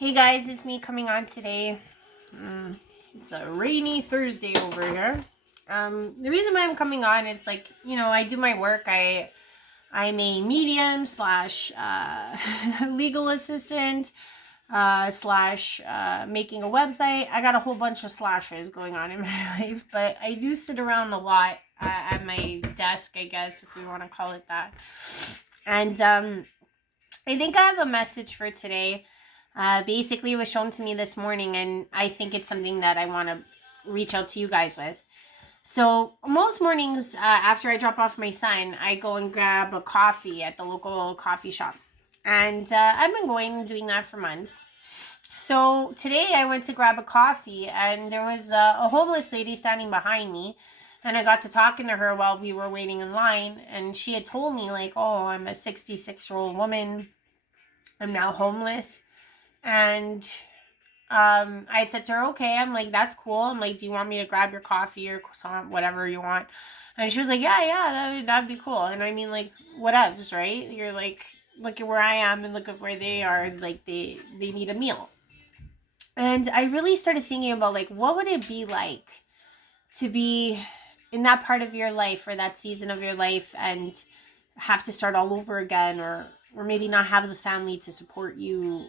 Hey guys, it's me coming on today. It's a rainy Thursday over here. The reason why I'm coming on, it's like, I do my work. I'm a medium slash legal assistant slash making a website. I got a whole bunch of slashes going on in my life, but I do sit around a lot at my desk, I guess, if we want to call it that. And I think I have a message for today. Basically, it was shown to me this morning, and I think it's something that I want to reach out to you guys with. So, most mornings after I drop off my son, I go and grab a coffee at the local coffee shop. And I've been doing that for months. So, today I went to grab a coffee, and there was a homeless lady standing behind me. And I got to talking to her while we were waiting in line. And she had told me, like, oh, I'm a 66-year-old woman. I'm now homeless. And I had said to her, okay, I'm like, that's cool. I'm like, do you want me to grab your coffee or croissant, whatever you want? And she was like, yeah, that'd be cool. And I mean, like, whatevs, right? You're like, look at where I am and look at where they are. Like, they need a meal. And I really started thinking about, like, what would it be like to be in that part of your life or that season of your life and have to start all over again, or maybe not have the family to support you.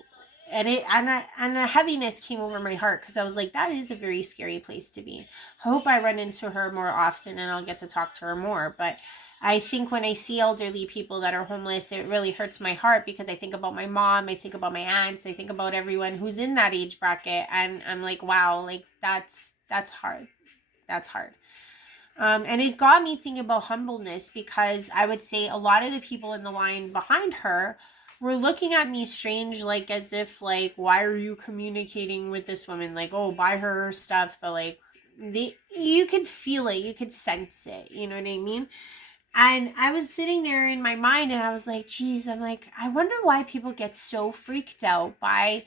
And a heaviness came over my heart because I was like, that is a very scary place to be. I hope I run into her more often and I'll get to talk to her more. But I think when I see elderly people that are homeless, it really hurts my heart because I think about my mom, I think about my aunts, I think about everyone who's in that age bracket, and I'm like, wow, like that's hard. That's hard. And it got me thinking about humbleness because I would say a lot of the people in the line behind her were looking at me strange, like as if, like, why are you communicating with this woman? Like, oh, buy her stuff, but like, you could feel it, you could sense it, you know what I mean? And I was sitting there in my mind and I was like, geez, I'm like, I wonder why people get so freaked out by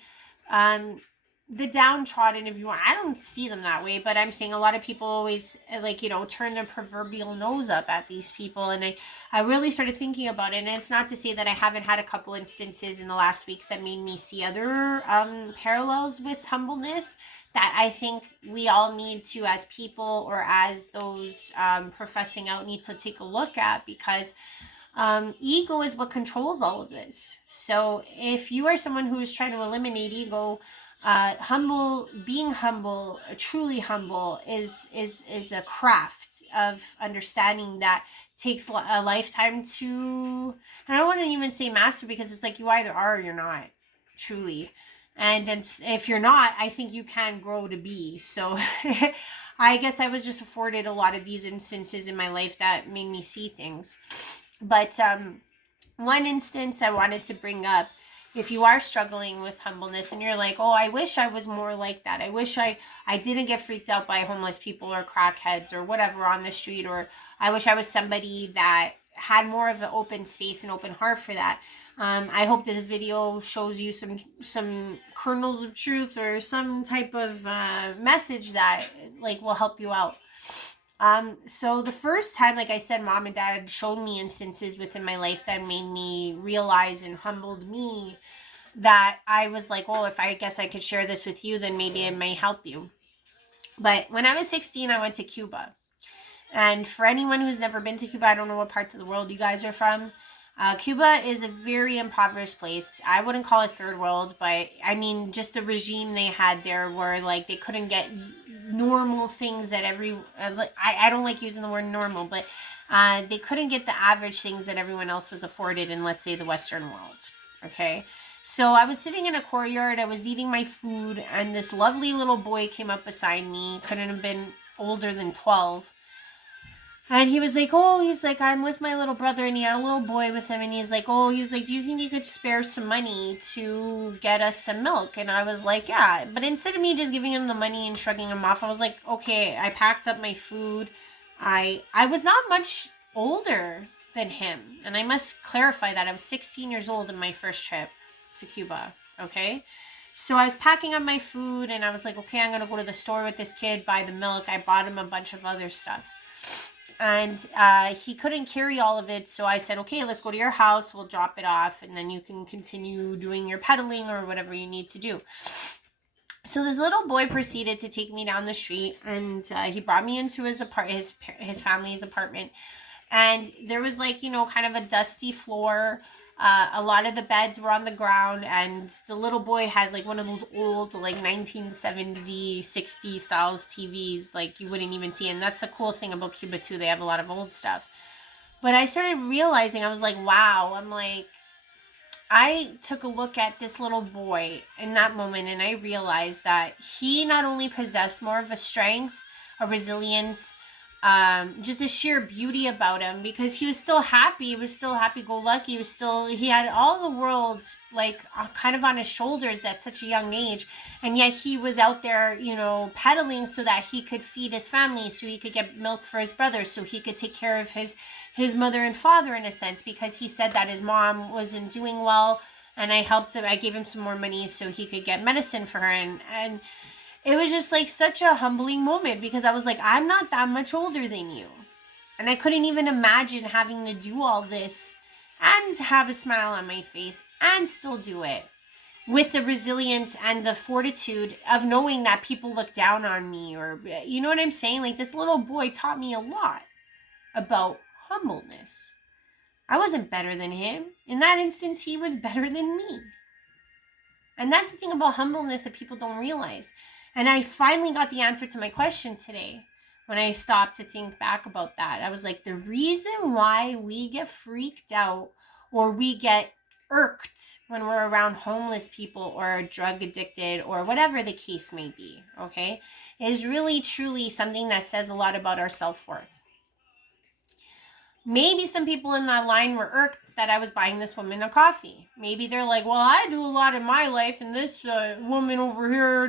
the downtrodden, if you want. I don't see them that way, but I'm saying a lot of people always, like, turn their proverbial nose up at these people. And I really started thinking about it. And it's not to say that I haven't had a couple instances in the last weeks that made me see other parallels with humbleness that I think we all need to, as people or as those professing out, need to take a look at, because ego is what controls all of this. So if you are someone who is trying to eliminate ego, being humble, truly humble, is a craft of understanding that takes a lifetime to. And I don't want to even say master, because it's like you either are or you're not, truly. And if you're not, I think you can grow to be. So I guess I was just afforded a lot of these instances in my life that made me see things. But one instance I wanted to bring up, if you are struggling with humbleness and you're like, oh, I wish I was more like that. I wish I didn't get freaked out by homeless people or crackheads or whatever on the street, or I wish I was somebody that had more of an open space and open heart for that. I hope this video shows you some kernels of truth or some type of message that, like, will help you out. So the first time, like I said, mom and dad showed me instances within my life that made me realize and humbled me, that I was like, oh, if I guess I could share this with you, then maybe it may help you. But when I was 16, I went to Cuba. And for anyone who's never been to Cuba, I don't know what parts of the world you guys are from. Cuba is a very impoverished place. I wouldn't call it third world, but I mean, just the regime they had there, where like they couldn't get normal things that I don't like using the word normal, but they couldn't get the average things that everyone else was afforded in, let's say, the Western world. Okay. So I was sitting in a courtyard, I was eating my food, and this lovely little boy came up beside me, couldn't have been older than 12. And he was like, oh, he's like, I'm with my little brother, and he had a little boy with him, and he's like, oh, he was like, do you think you could spare some money to get us some milk? And I was like, yeah. But instead of me just giving him the money and shrugging him off, I was like, okay. I packed up my food. I was not much older than him, and I must clarify that I was 16 years old in my first trip to Cuba, okay? So I was packing up my food, and I was like, okay, I'm going to go to the store with this kid, buy the milk. I bought him a bunch of other stuff. And he couldn't carry all of it, so I said, okay, let's go to your house, we'll drop it off, and then you can continue doing your pedaling or whatever you need to do. So this little boy proceeded to take me down the street, and he brought me into his family's apartment. And there was like, kind of a dusty floor. A lot of the beds were on the ground, and the little boy had like one of those old like 1970, 60 styles TVs, like you wouldn't even see. And that's the cool thing about Cuba too. They have a lot of old stuff. But I started realizing, I was like, wow, I took a look at this little boy in that moment, and I realized that he not only possessed more of a strength, a resilience, just a sheer beauty about him, because he was still happy. He was still happy-go-lucky. He had all the world like kind of on his shoulders at such a young age, and yet he was out there, pedaling so that he could feed his family, so he could get milk for his brothers, so he could take care of his mother and father in a sense, because he said that his mom wasn't doing well, and I gave him some more money so he could get medicine for her, and it was just like such a humbling moment, because I was like, I'm not that much older than you. And I couldn't even imagine having to do all this and have a smile on my face and still do it with the resilience and the fortitude of knowing that people look down on me, or, you know what I'm saying? Like, this little boy taught me a lot about humbleness. I wasn't better than him. In that instance, he was better than me. And that's the thing about humbleness that people don't realize. And I finally got the answer to my question today when I stopped to think back about that. I was like, the reason why we get freaked out or we get irked when we're around homeless people or drug addicted or whatever the case may be, okay, is really truly something that says a lot about our self-worth. Maybe some people in that line were irked that I was buying this woman a coffee. Maybe they're like, well, I do a lot in my life, and this woman over here,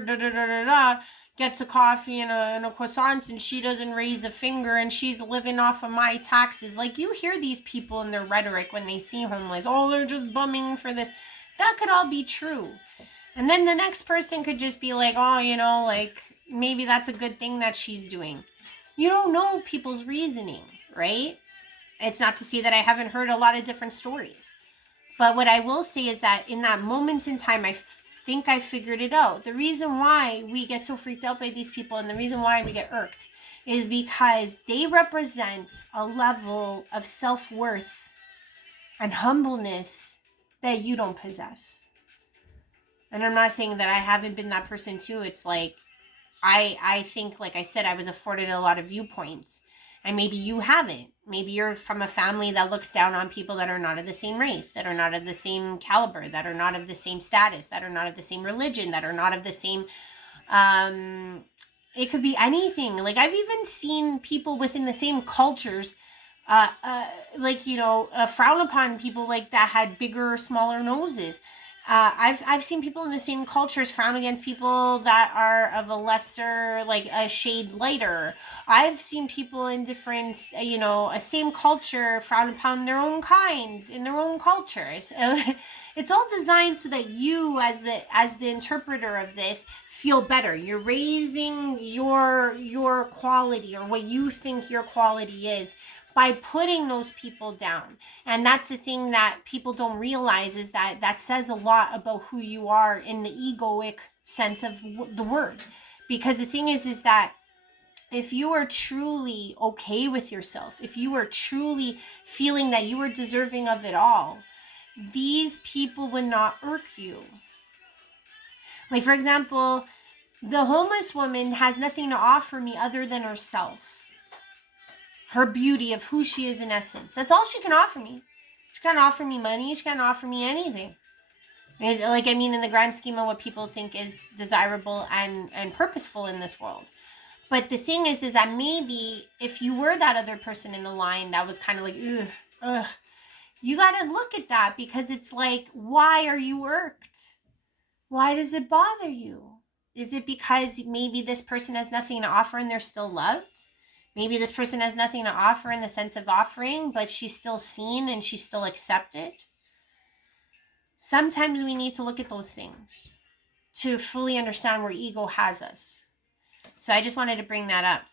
gets a coffee and a croissant, and she doesn't raise a finger, and she's living off of my taxes. Like, you hear these people in their rhetoric when they see homeless. Oh, they're just bumming for this. That could all be true. And then the next person could just be like, oh, like, maybe that's a good thing that she's doing. You don't know people's reasoning, right? It's not to say that I haven't heard a lot of different stories. But what I will say is that in that moment in time, I think I figured it out. The reason why we get so freaked out by these people and the reason why we get irked is because they represent a level of self-worth and humbleness that you don't possess. And I'm not saying that I haven't been that person too. It's like, I think, like I said, I was afforded a lot of viewpoints. And maybe you haven't. Maybe you're from a family that looks down on people that are not of the same race, that are not of the same caliber, that are not of the same status, that are not of the same religion, that are not of the same... it could be anything. Like, I've even seen people within the same cultures, frown upon people like that had bigger or smaller noses. I've seen people in the same cultures frown against people that are of a lesser, like a shade lighter. I've seen people in different, a same culture frown upon their own kind in their own cultures. It's all designed so that you, as the interpreter of this, feel better. You're raising your quality, or what you think your quality is, by putting those people down. And that's the thing that people don't realize, is that says a lot about who you are in the egoic sense of the word. Because the thing is that if you are truly okay with yourself, if you are truly feeling that you are deserving of it all, these people would not irk you. Like, for example, the homeless woman has nothing to offer me other than herself. Her beauty of who she is in essence. That's all she can offer me. She can't offer me money. She can't offer me anything. And, in the grand scheme of what people think is desirable and purposeful in this world. But the thing is that maybe if you were that other person in the line that was kind of like, ugh, you got to look at that, because it's like, why are you irked? Why does it bother you? Is it because maybe this person has nothing to offer and they're still loved? Maybe this person has nothing to offer in the sense of offering, but she's still seen and she's still accepted. Sometimes we need to look at those things to fully understand where ego has us. So I just wanted to bring that up.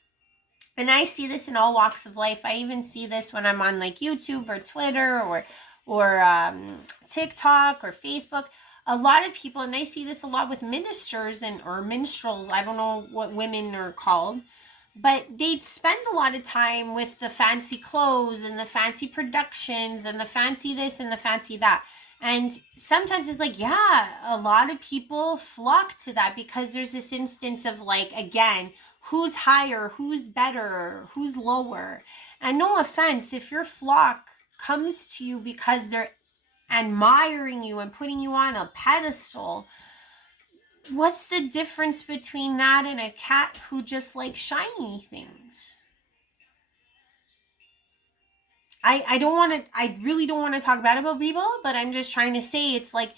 And I see this in all walks of life. I even see this when I'm on like YouTube or Twitter or TikTok or Facebook. A lot of people, and I see this a lot with ministers and or minstrels. I don't know what women are called, but they'd spend a lot of time with the fancy clothes and the fancy productions and the fancy this and the fancy that. And sometimes it's like, yeah, a lot of people flock to that because there's this instance of like, again, who's higher, who's better, who's lower. And no offense, if your flock comes to you because they're admiring you and putting you on a pedestal, what's the difference between that and a cat who just likes shiny things? I really don't want to talk bad about people, but I'm just trying to say it's like,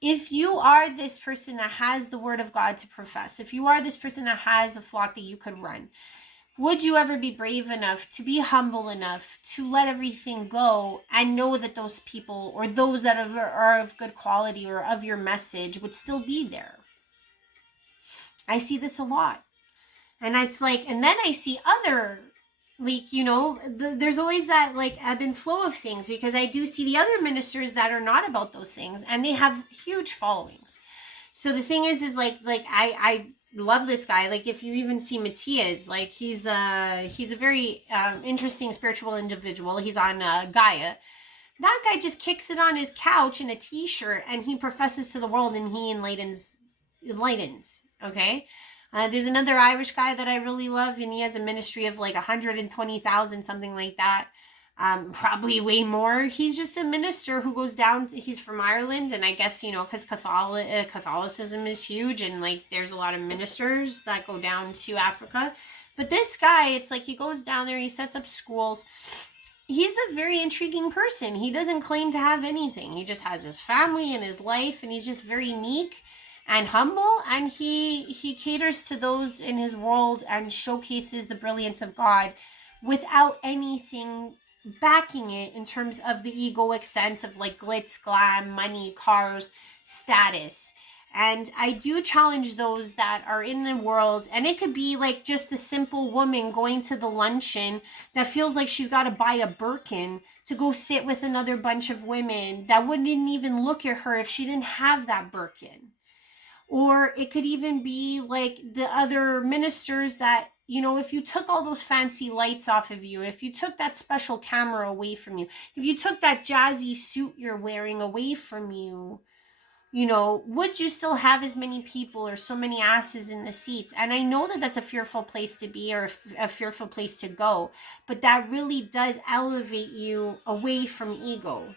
if you are this person that has the word of God to profess, if you are this person that has a flock that you could run, would you ever be brave enough to be humble enough to let everything go and know that those people or those that are of good quality or of your message would still be there? I see this a lot. And it's like, and then I see other, like, there's always that like ebb and flow of things, because I do see the other ministers that are not about those things and they have huge followings. So the thing is like I love this guy. Like, if you even see Matthias, like he's a very interesting spiritual individual. He's on Gaia. That guy just kicks it on his couch in a t-shirt and he professes to the world and he enlightens. Okay. There's another Irish guy that I really love, and he has a ministry of like 120,000, something like that. Probably way more. He's just a minister who goes down. He's from Ireland, and I guess, because Catholicism is huge, and like there's a lot of ministers that go down to Africa. But this guy, it's like he goes down there, he sets up schools. He's a very intriguing person. He doesn't claim to have anything. He just has his family and his life, and he's just very meek and humble, and he caters to those in his world and showcases the brilliance of God without anything backing it in terms of the egoic sense of like glitz, glam, money, cars, status. And I do challenge those that are in the world, and it could be like just the simple woman going to the luncheon that feels like she's got to buy a Birkin to go sit with another bunch of women that wouldn't even look at her if she didn't have that Birkin. Or it could even be like the other ministers that, if you took all those fancy lights off of you, if you took that special camera away from you, if you took that jazzy suit you're wearing away from you, would you still have as many people or so many asses in the seats? And I know that that's a fearful place to be, or a fearful place to go, but that really does elevate you away from ego.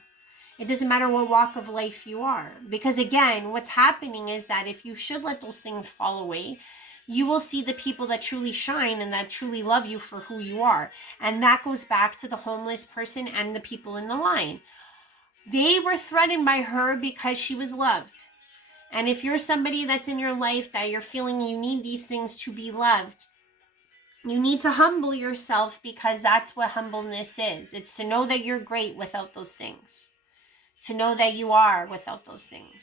It doesn't matter what walk of life you are. Because again, what's happening is that if you should let those things fall away, you will see the people that truly shine and that truly love you for who you are. And that goes back to the homeless person and the people in the line. They were threatened by her because she was loved. And if you're somebody that's in your life that you're feeling you need these things to be loved, you need to humble yourself, because that's what humbleness is. It's to know that you're great without those things. To know that you are without those things.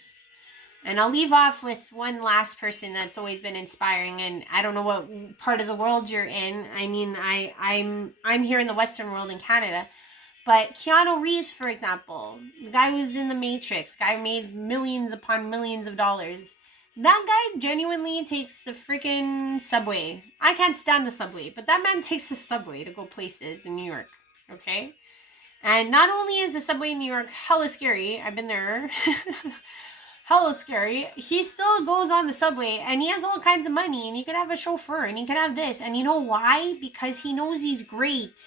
And I'll leave off with one last person that's always been inspiring, and I don't know what part of the world you're in. I mean, I'm here in the Western world in Canada, but Keanu Reeves, for example, the guy who's in the Matrix, guy made millions upon millions of dollars. That guy genuinely takes the freaking subway. I can't stand the subway, but that man takes the subway to go places in New York. Okay? And not only is the subway in New York hella scary, I've been there, hella scary, he still goes on the subway and he has all kinds of money and he could have a chauffeur and he could have this. And you know why? Because he knows he's great.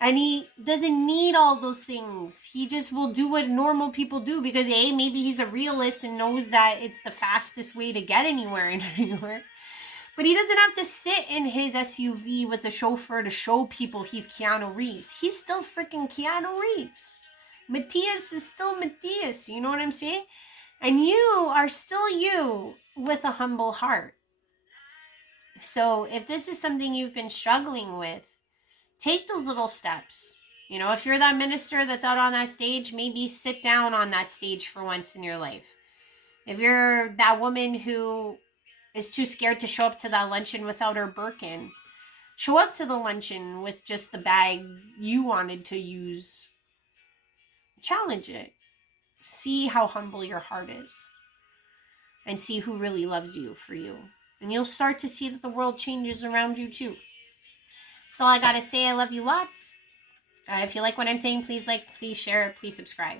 And he doesn't need all those things. He just will do what normal people do because maybe he's a realist and knows that it's the fastest way to get anywhere in New York. But he doesn't have to sit in his SUV with the chauffeur to show people he's Keanu Reeves. He's still freaking Keanu Reeves. Matthias is still Matthias. You know what I'm saying? And you are still you with a humble heart. So if this is something you've been struggling with, take those little steps. If you're that minister that's out on that stage, maybe sit down on that stage for once in your life. If you're that woman who is too scared to show up to that luncheon without her Birkin, Show up to the luncheon with just the bag you wanted to use. Challenge it. See how humble your heart is. And see who really loves you for you. And you'll start to see that the world changes around you too. That's all I gotta say. I love you lots. If you like what I'm saying, please like, please share, please subscribe.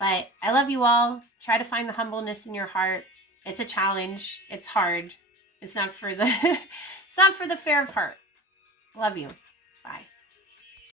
But I love you all. Try to find the humbleness in your heart. It's a challenge. It's hard. It's not for the it's not for the fair of heart. Love you. Bye.